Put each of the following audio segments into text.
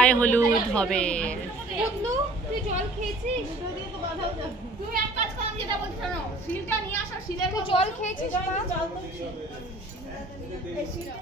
গায়ে হলুদ হবে। তুই জল খেয়েছিস? তুমি এক কাজ করো, যেটা বলছি শোনো, শিলটা নিয়ে আসো, শিলের তুই জল খেয়েছিস মা? এই শিলটা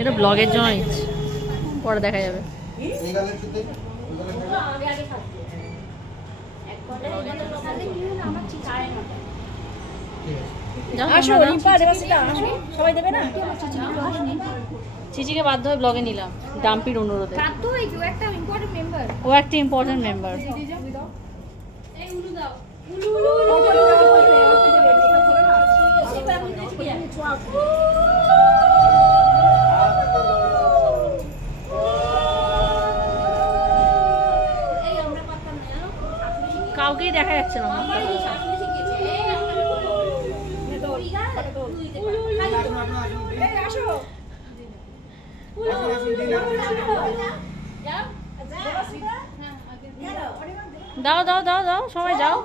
এটা ব্লগের জন্য নিচ্ছি, পরে দেখা যাবে। চিচিকে বাধ্য হয়ে ব্লগে নিলাম ডাম্পির অনুরোধে। ও একটা ইম্পর্টেন্ট মেম্বার। কাউকেই দেখা যাচ্ছে না। দাও দাও দাও দাও, সবাই যাও।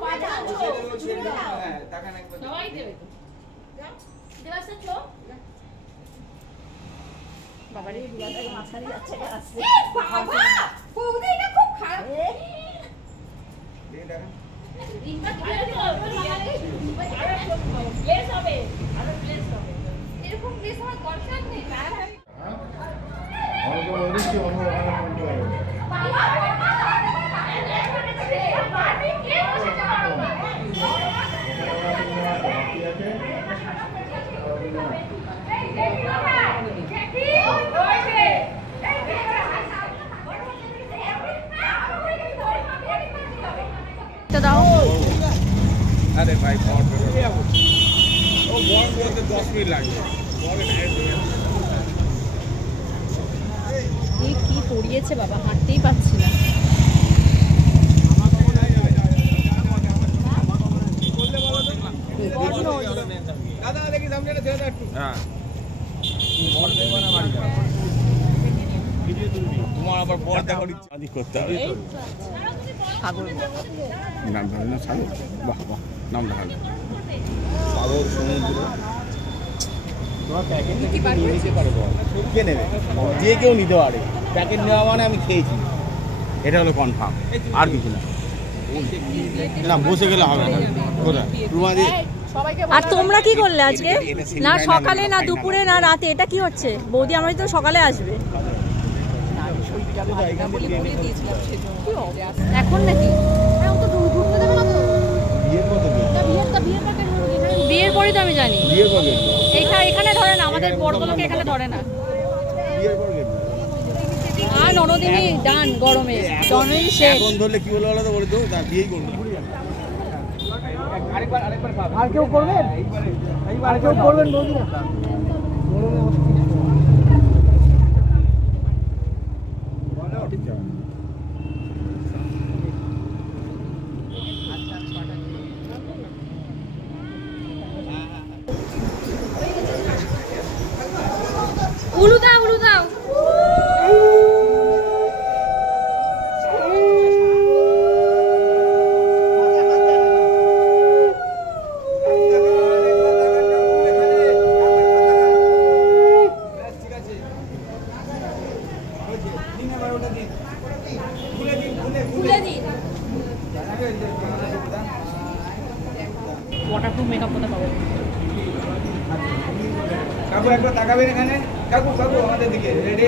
अरे भाई बहुत वो बॉल बोलते 10 मिनट লাগবে বল এই কি পড়িয়েছে বাবা, হাঁটতেই পারছি না। দাদা দেখি সামনে ছেড়ে দাও একটু। হ্যাঁ বল দেবা না বাড়ি যাও, ভিডিও তুলবি, তোমার আবার বল দেখার ইচ্ছা আদি করতে হবে। সাগর নাম ধরে না সাগর, বাহ বাহ নাম দেখা সাগর সমুদ্র। তোমার প্যাকেট কি নিতে পারবো, কে নেবে? যে কেউ নিতে পারে, প্যাকেট নেওয়া মানে আমি খেয়েছি, এটা হলো কনফার্ম, আর কিছু না। না বসে গেলে হবে না। কোথায় রুমাদি? আর তোমরা কি করলে আজকে? না সকালে না দুপুরে না রাতে, এটা কি হচ্ছে? বৌদি আমাদের তো সকালে আসবে এখন নাকি? বিয়ের পরে তো আমি জানি এখানে ধরে না, আমাদের বড়গুলোকে এখানে ধরে না। আর ননদিনী ডান গরমে ননদিনী শেষ। এখন ধরলে কি বলবো তো বলে দেবো, তার বিয়েই করবো। আর কেউ করবেন? আর কেউ করবেন বৌদি? উলু দাও, উলু দাও। ওয়াটারপ্রুফ মেকআপ করতে পারবো। কাকু একবার তাকাবেন এখানে, কাকু কাকু আমাদের দিকে, রেডি?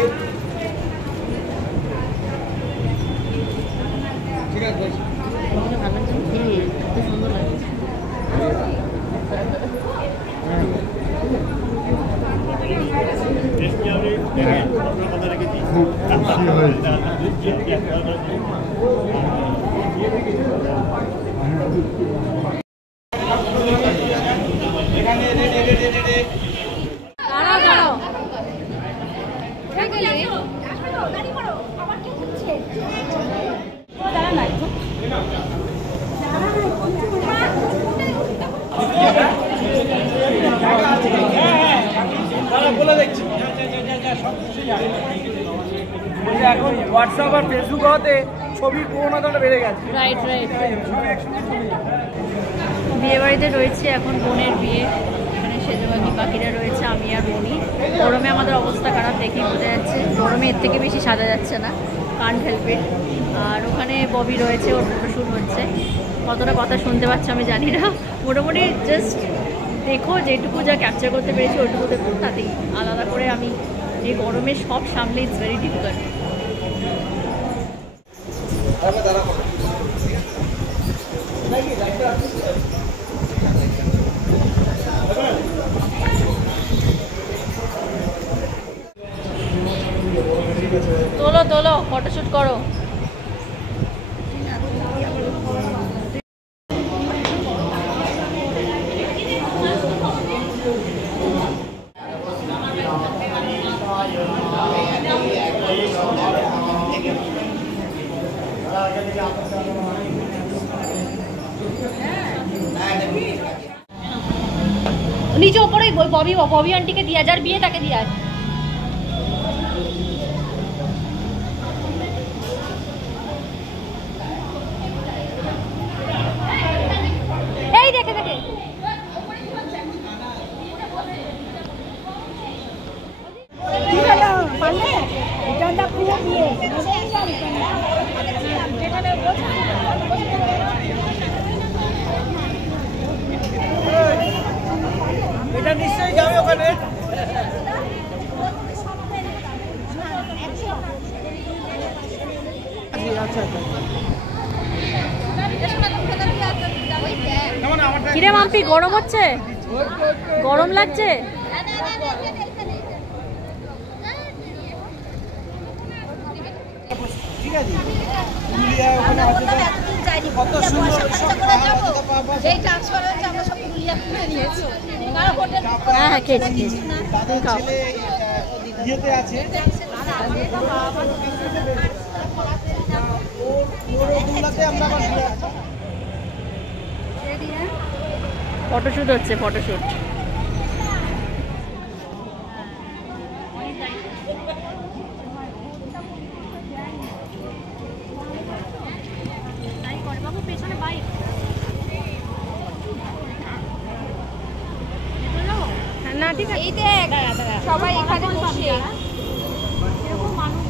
ঠিক আছে, ভালো লাগছে, খুব সুন্দর লাগছে। এখন হোয়াটসঅ্যাপ আর ফেসবুক হতে ছবির প্রবণতাটা বেড়ে গেছে। Right right. বিয়ে বাড়িতে রয়েছে এখন বোনের বিয়ে, এখানে সেজবাগি বাকিরা রয়েছে, আমি আর মনি। গরমে আমাদের অবস্থা খারাপ দেখেই বোঝা যাচ্ছে, গরমে এর থেকে বেশি সাজা যাচ্ছে না, কান্ট হেল্প ইট। আর ওখানে ববি রয়েছে, ওর ফটোশ্যুট হচ্ছে, কতটা কথা শুনতে পাচ্ছ আমি জানি না, মোটামুটি জাস্ট দেখো যেটুকু যা ক্যাপচার করতে পেরেছি ওইটুকু দেখো, তাতেই। আলাদা করে আমি এই গরমে সব সামলে ইটস ভেরি ডিফিকাল্ট। তোলো তোলো, ফটোশ্যুট করো। নিচে ওপরে ববি আন্টিকে দিয়া, যার বিয়ে তাকে দিয়া। এই দেখে দেখে এটা নিশ্চয়ই যাবে ওখানে। আচ্ছা কিরে মাম্পি, গরম হচ্ছে? গরম লাগছে? ঠিক আছে, পুরুলিয়া ওখানে আছে, কত সুন্দর সব যেই ট্রান্সফার হয়েছে আমরা সব পুরুলিয়া করে নিয়েছি। হ্যাঁ হ্যাঁ, খেয়েছি। তাদের ছেলে ইয়েতে আছে, ফটোশ্যুট হচ্ছে, ফটোশ্যুট। না ঠিক আছে, এই দেখ সবাই এখানে বসে,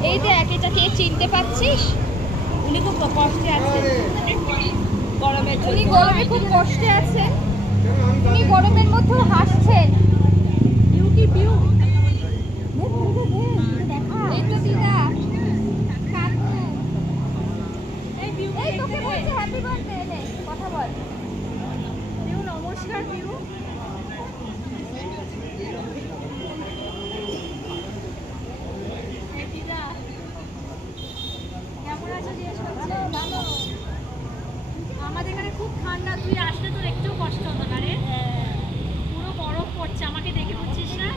এই দেখ এটা কে চিনতে পাচ্ছিস? উনি খুব কষ্টে আছেন, উনি গরমে খুব কষ্টে আছেন, উনি গরমের মধ্যেও হাসছেন। এই তো দিদা কাকু, এই তোকে বলছে হ্যাপি বার্থডে, কথা বল। নমস্কার পিউ। আমাদের এখানে খুব ঠান্ডা, তুই আসলে তোর একটু কষ্ট হতো না রে, পুরো বরফ পড়ছে, আমাকে দেখে বুঝছিস না?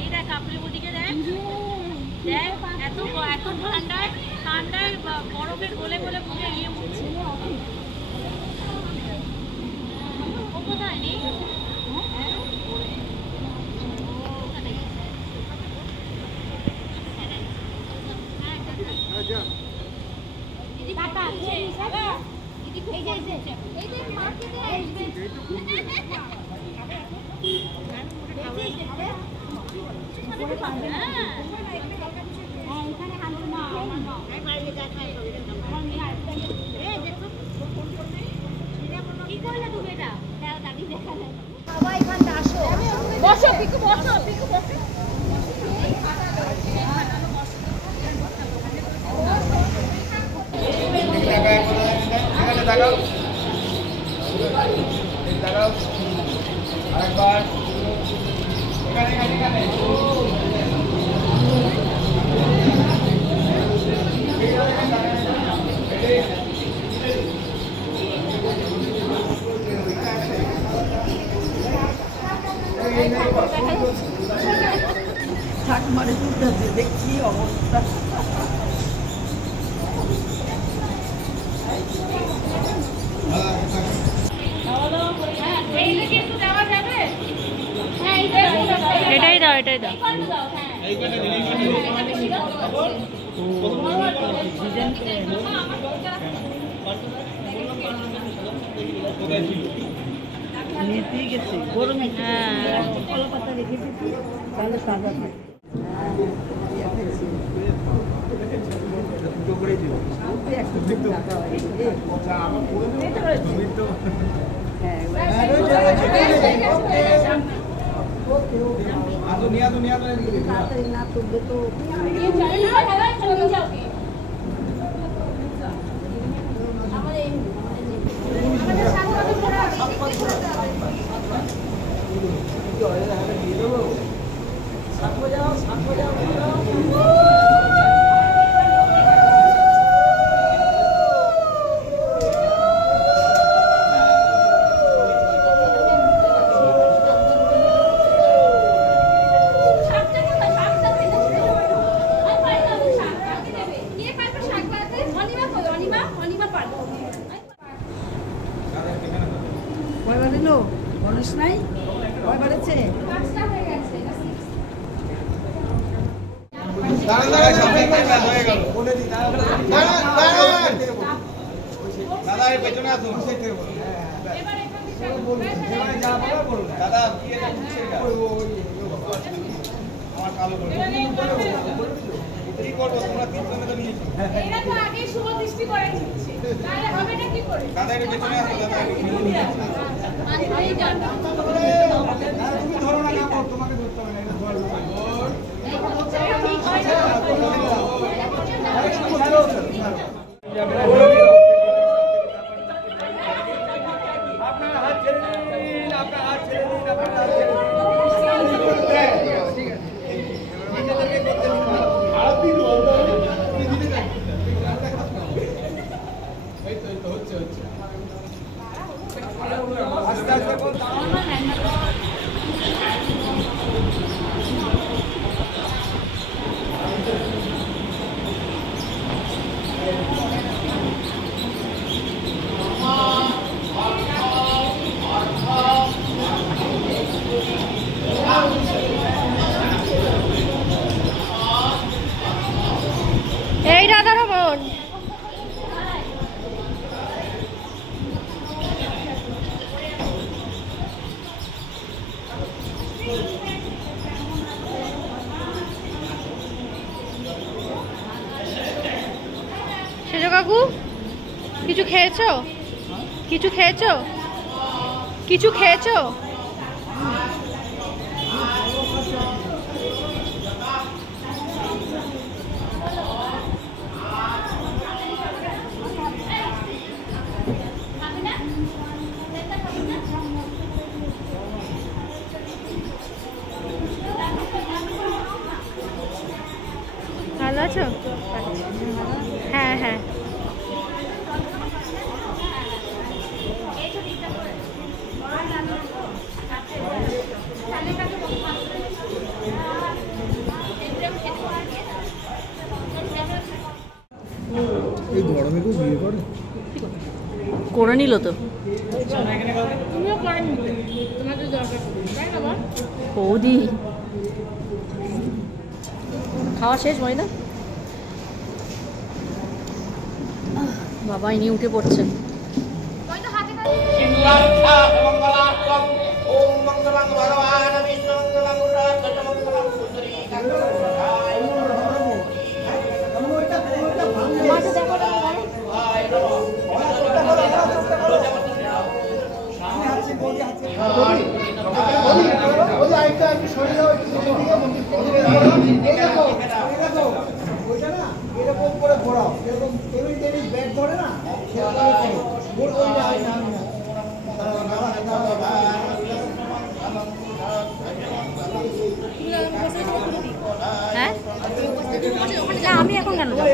এই দেখ কাপড়ের ওদিকে দেখ, দেখ এত এত ঠান্ডায় ঠান্ডায় বরফের গলে গলে মুখে ইয়ে উঠছে। ও কোথায় নেই? বসো পিকু, বসো পিকু, বসো। আরেকবার এখানে ঠাকুমারে তুলতেছে, দেখছি অবস্থা। এটাই দাও। এই রাধা ভবন সেজ কাকু কিছু খেয়েছো? কিছু খেয়েছো? কিছু খেয়েছো? ভালো আছো? হ্যাঁ হ্যাঁ এই গরমে কেউ বিয়ে করে? করে নিল তো বৌদি। খাওয়া শেষ হয় না? বাবা ইনি উঠে পড়ছে। এরকম করে ঘোরাও, এরকম টেবিল টেনিস ব্যাট ধরে না হ্যাঁ না আমি এখন কেন যাবো?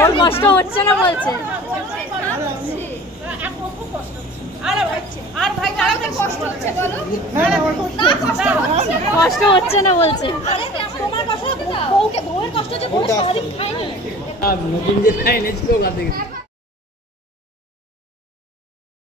ওর কষ্ট হচ্ছে না বলছে। আর ভাই কষ্ট হচ্ছে বলো? কষ্ট হচ্ছে না বলছে। তোমার কষ্ট বউয়ের কষ্ট যে বউ সারাদিন খায়নি। নতুন যেটা এনেছিল